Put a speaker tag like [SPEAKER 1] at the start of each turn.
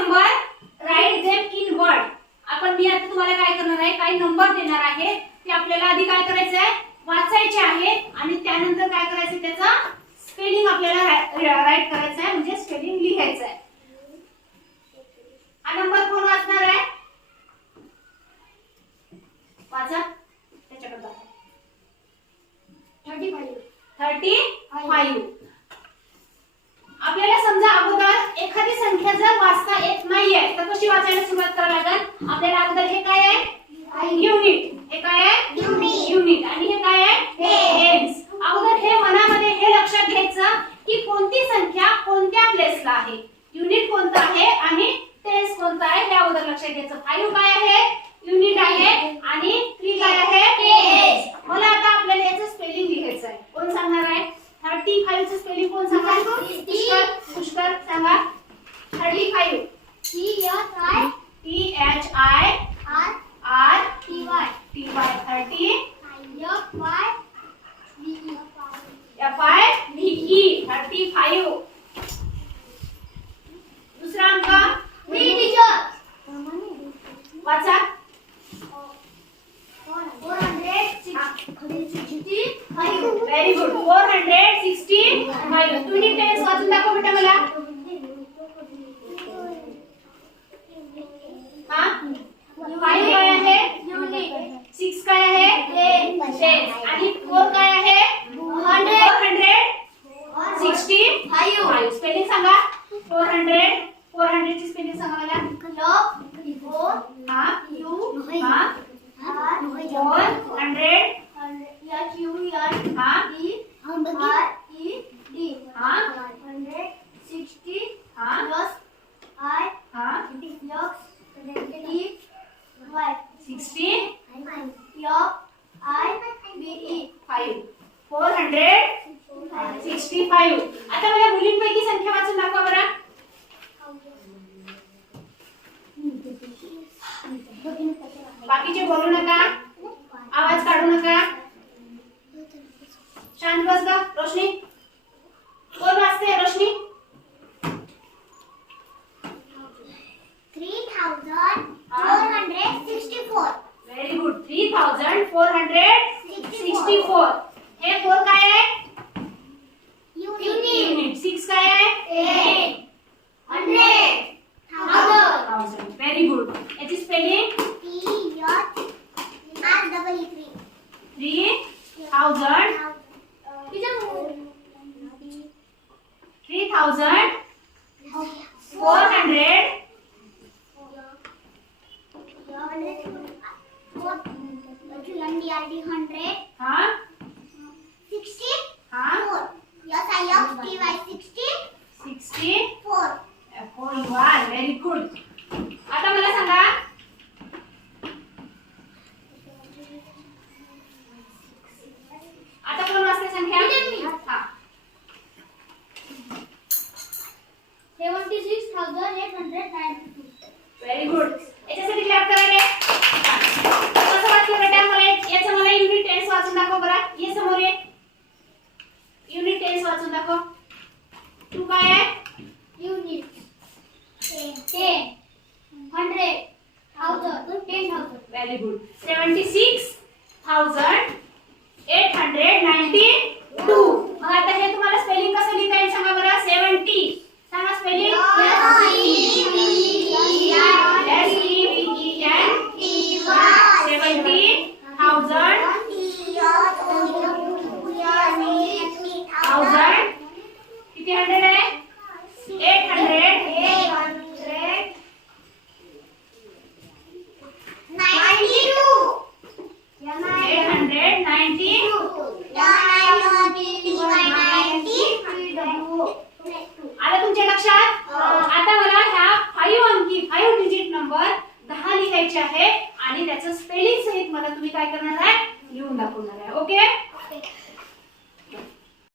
[SPEAKER 1] Number write them in word आपण मी आता तुम्हाला काय करणार आहे? काही नंबर देणार आहे. ते आपल्याला आधी काय करायचं आहे? वाचायचे आहे. आणि त्यानंतर काय करायचं त्याचं? स्पेलिंग आपल्याला राईट करायचं आहे. म्हणजे स्पेलिंग लिहायचं आहे. हा नंबर कोण वाचणार आहे? वाचा. त्याच्याकडे.
[SPEAKER 2] थर्टी फाईव्ह
[SPEAKER 1] थर्टी फाईव्ह आपल्याला समजा अगोदर एखादी संख्या जर वाचता येत नाहीये तर कशी वाचायला सुरुवात करावी लागेल? आपल्याला अगोदर हे काय आहे? युनिट हे काय आहे. युनिट आणि हे काय आहे? अगोदर हे मनामध्ये हे लक्षात घ्यायचं की कोणती संख्या कोणत्या प्लेसला आहे? युनिट कोणतं आहे आणि टेन्स कोणतं आहे? हे अगोदर लक्षात घ्यायचं. फाईव्ह काय आहे? युनिट आहे आणि थ्री काय आहे टेन्स मला आता आपल्याला याचं स्पेलिंग लिहायचं आहे कोण सांगणार आहे थर्टी फाईव्ह चं स्पेलिंग कोण सांगणार पुष्कर पुष्कर सांगा thirty five
[SPEAKER 2] T S I
[SPEAKER 1] T H I
[SPEAKER 2] R
[SPEAKER 1] R
[SPEAKER 2] T Y
[SPEAKER 1] T Y thirty
[SPEAKER 2] F Y B E
[SPEAKER 1] F I V E thirty five दुसरा अंक?
[SPEAKER 2] मी टीचर
[SPEAKER 1] वाचा
[SPEAKER 2] four hundred sixty five
[SPEAKER 1] very good four hundred sixty five तुम्ही tens वाचून दाखव बेटा मला हा फाईव्ह काय आहे
[SPEAKER 2] युनिट
[SPEAKER 1] सिक्स काय आहे टेन्स आणि फोर काय आहे
[SPEAKER 2] hundred
[SPEAKER 1] four hundred sixty
[SPEAKER 2] five
[SPEAKER 1] five spelling सांगा फोर हंड्रेड? फोर हंड्रेड ची स्पेलिंग सांगा मला.
[SPEAKER 2] लॉक फोर
[SPEAKER 1] हा?
[SPEAKER 2] यू?
[SPEAKER 1] हा? Four hundred?
[SPEAKER 2] H U N
[SPEAKER 1] हा
[SPEAKER 2] डी आर ई डी
[SPEAKER 1] हा?
[SPEAKER 2] हंड्रेड सिक्स्टी
[SPEAKER 1] हा?
[SPEAKER 2] प्लस आय
[SPEAKER 1] हा?
[SPEAKER 2] X T Y.
[SPEAKER 1] Sixty?
[SPEAKER 2] F I B E.
[SPEAKER 1] Five. Four hundred? Sixty five. आता मला मुलींपैकी संख्या वाचून दाखवा बरं. बाकीचे बोलू नका. आवाज काढू नका. शांत बस ग रोशनी. कोण वाचते Roshni?
[SPEAKER 2] Three thousand four hundred sixty four
[SPEAKER 1] very good three thousand four hundred sixty four हे फोर काय आहे?
[SPEAKER 2] युनिट
[SPEAKER 1] सिक्स काय आहे?
[SPEAKER 2] Eight hundred thousand
[SPEAKER 1] thousand very good याची spelling
[SPEAKER 2] T H R double E three
[SPEAKER 1] three thousand three thousand four hundred
[SPEAKER 2] hundred
[SPEAKER 1] हा
[SPEAKER 2] sixty
[SPEAKER 1] very good याच्यासाठी clap
[SPEAKER 2] करायला.
[SPEAKER 1] कसं
[SPEAKER 2] वाचलं बेटा मला? twenty हंड्रेड
[SPEAKER 1] आहे? आता तुमच्या लक्षात? हो. आता मला ह्या फाईव्ह अंकी फाईव्ह डिजिट नंबर दहा लिहायचे आहे. ഉണ്ടാക്കുന്നത്